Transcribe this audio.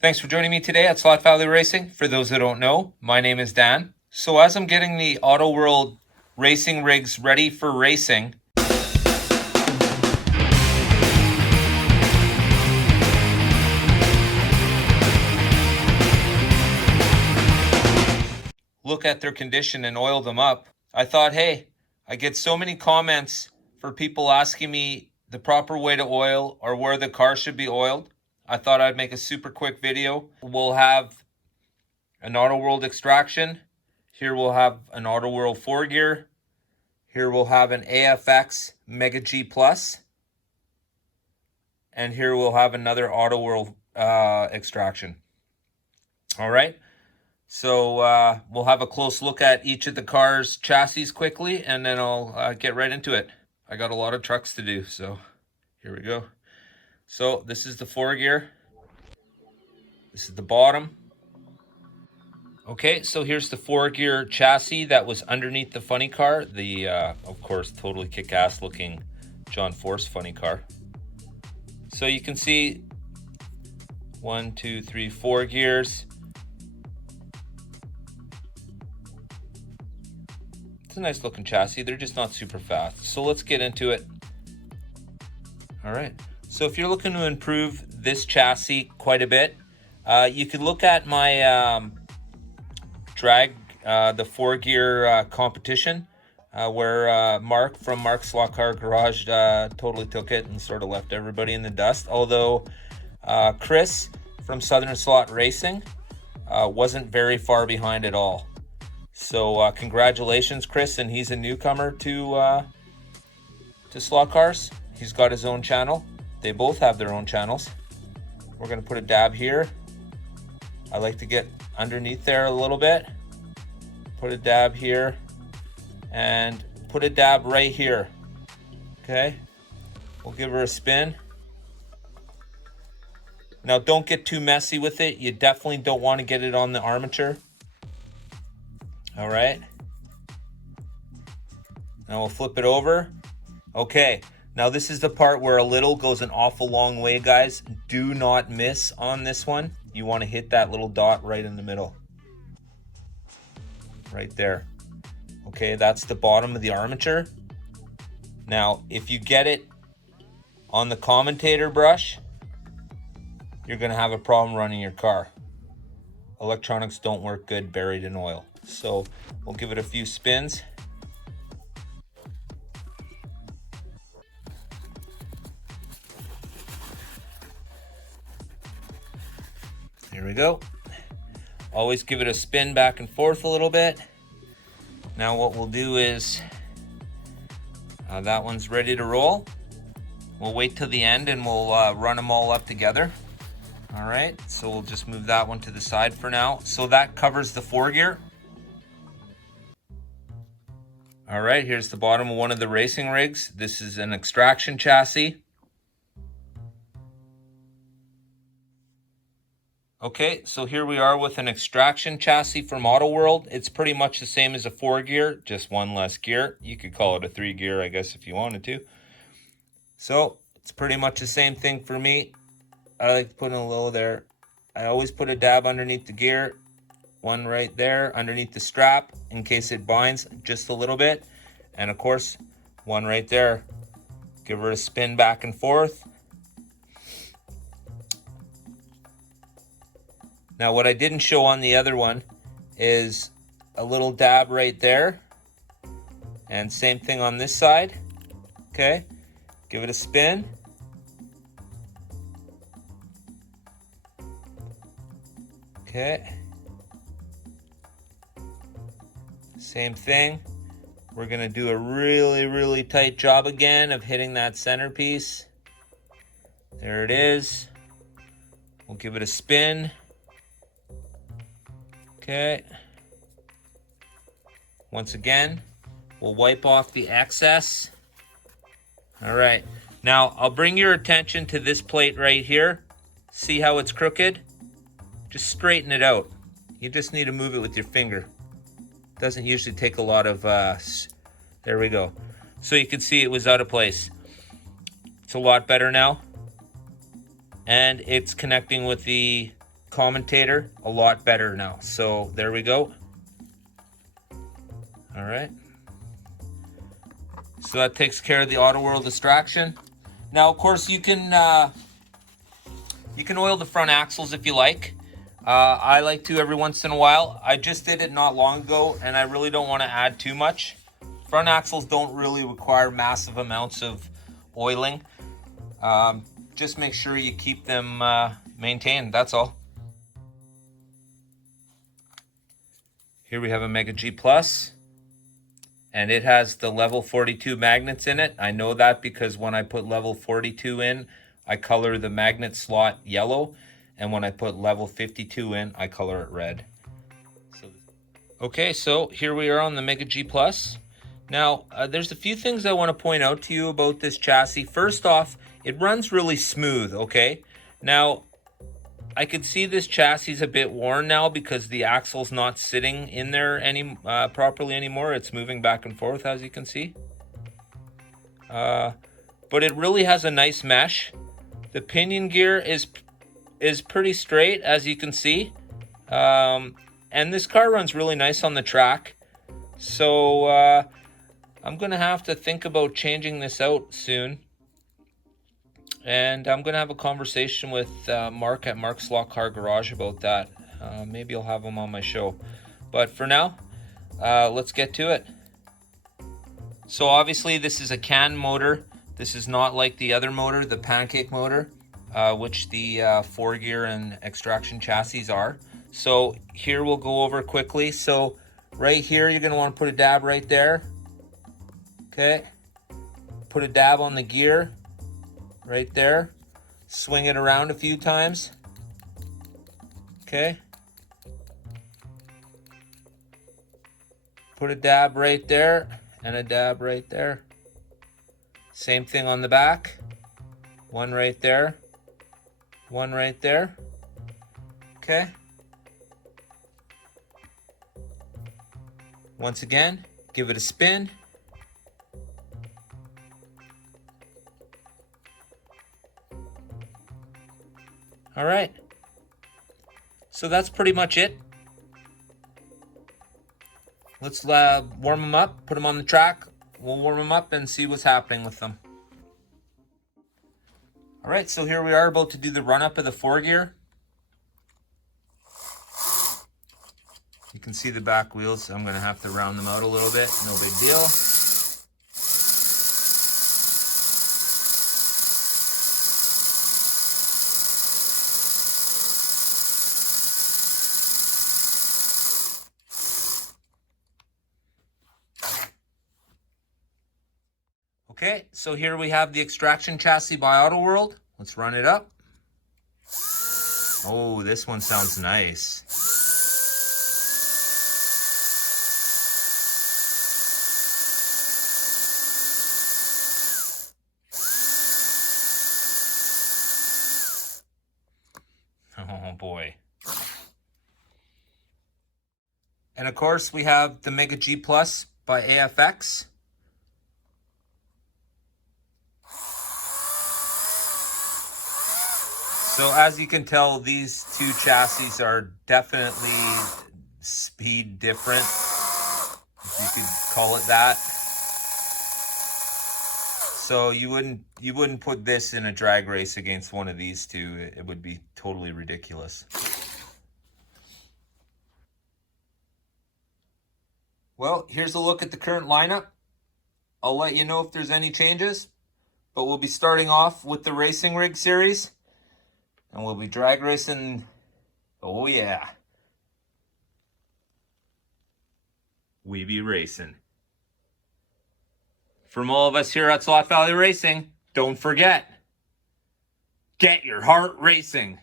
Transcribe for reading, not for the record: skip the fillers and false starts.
Thanks for joining me today at Slot Valley Racing. For those that don't know, my name is Dan. So as I'm getting the Auto World racing rigs ready for racing, look at their condition and oil them up, I thought, hey, I get so many comments for people asking me the proper way to oil or where the car should be oiled. I thought I'd make a super quick video. We'll have an Auto World extraction. Here we'll have an Auto World 4-gear. Here we'll have an AFX Mega G Plus. And here we'll have another Auto World extraction. All right. So we'll have a close look at each of the car's chassis quickly, and then I'll get right into it. I got a lot of trucks to do, so here we go. So this is the 4-gear. This is the bottom. Okay, so here's the 4-gear chassis that was underneath the funny car. The, of course, totally kick-ass looking John Force funny car. So you can see 1, 2, 3, 4 gears. It's a nice looking chassis. They're just not super fast. So let's get into it. All right. So if you're looking to improve this chassis quite a bit, you could look at my drag, the 4-gear competition, where Mark from Mark's Slot Car Garage totally took it and sort of left everybody in the dust. Although Chris from Southern Slot Racing wasn't very far behind at all. So congratulations, Chris, and he's a newcomer to slot cars. He's got his own channel. They both have their own channels. We're going to put a dab here. I like to get underneath there a little bit. Put a dab here. And put a dab right here. Okay. We'll give her a spin. Now don't get too messy with it. You definitely don't want to get it on the armature. All right. Now we'll flip it over. Okay. Now this is the part where a little goes an awful long way, guys. Do not miss on this one. You want to hit that little dot right in the middle. Right there. Okay, that's the bottom of the armature. Now, if you get it on the commutator brush, you're going to have a problem running your car. Electronics don't work good buried in oil. So we'll give it a few spins. Here we go. Always give it a spin back and forth a little bit. Now what we'll do is, that one's ready to roll. We'll wait till the end and we'll run them all up together. All right, so we'll just move that one to the side for now. So that covers the 4-gear. All right, here's the bottom of one of the racing rigs. This is an extraction chassis. Okay, so here we are with an extraction chassis from Auto World. It's pretty much the same as a 4-gear, just one less gear. You could call it a 3-gear, I guess, if you wanted to. So it's pretty much the same thing for me. I like putting a little there. I always put a dab underneath the gear. One right there underneath the strap in case it binds just a little bit. And of course, one right there. Give her a spin back and forth. Now, what I didn't show on the other one is a little dab right there. And same thing on this side. Okay, give it a spin. Okay. Same thing. We're going to do a really, really tight job again of hitting that centerpiece. There it is. We'll give it a spin. Okay. Once again, we'll wipe off the excess. All right. Now, I'll bring your attention to this plate right here. See how it's crooked? Just straighten it out. You just need to move it with your finger. Doesn't usually take a lot of, there we go. So you can see it was out of place. It's a lot better now. And it's connecting with the commentator a lot better now. So there we go. All right. So that takes care of the auto world distraction. Now, of course, you can oil the front axles if you like. I like to every once in a while. I just did it not long ago, and I really don't want to add too much. Front axles don't really require massive amounts of oiling. Just make sure you keep them maintained, that's all. Here we have a Mega G Plus, and it has the level 42 magnets in it. I know that because when I put level 42 in, I color the magnet slot yellow, and when I put level 52 in, I color it red. Okay, so here we are on the Mega G Plus. Now, there's a few things I want to point out to you about this chassis. First off, it runs really smooth, okay? Now, I could see this chassis is a bit worn now because the axle's not sitting in there properly anymore. It's moving back and forth, as you can see. But it really has a nice mesh. The pinion gear is pretty straight, as you can see. And this car runs really nice on the track. So I'm going to have to think about changing this out soon. And I'm going to have a conversation with Mark at Mark's Slot Car Garage about that. Maybe I'll have him on my show. But for now, let's get to it. So obviously this is a CAN motor. This is not like the other motor, the pancake motor, which the 4-gear and extraction chassis are. So here we'll go over quickly. So right here, you're going to want to put a dab right there. Okay. Put a dab on the gear. Right there. Swing it around a few times. Okay. Put a dab right there and a dab right there. Same thing on the back. One right there. One right there. Okay. Once again, give it a spin. All right, so that's pretty much it. Let's warm them up, put them on the track. We'll warm them up and see what's happening with them. All right, so here we are about to do the run up of the 4-gear. You can see the back wheels. I'm gonna have to round them out a little bit, no big deal. Okay, so here we have the extraction chassis by Auto World. Let's run it up. Oh, this one sounds nice. Oh boy. And of course we have the Mega G Plus by AFX. So as you can tell, these two chassis are definitely speed different, if you could call it that. So you wouldn't put this in a drag race against one of these two. It would be totally ridiculous. Well, here's a look at the current lineup. I'll let you know if there's any changes, but we'll be starting off with the Racing Rig series. And we'll be drag racing, oh yeah. We be racing. From all of us here at Slot Valley Racing, don't forget, get your heart racing.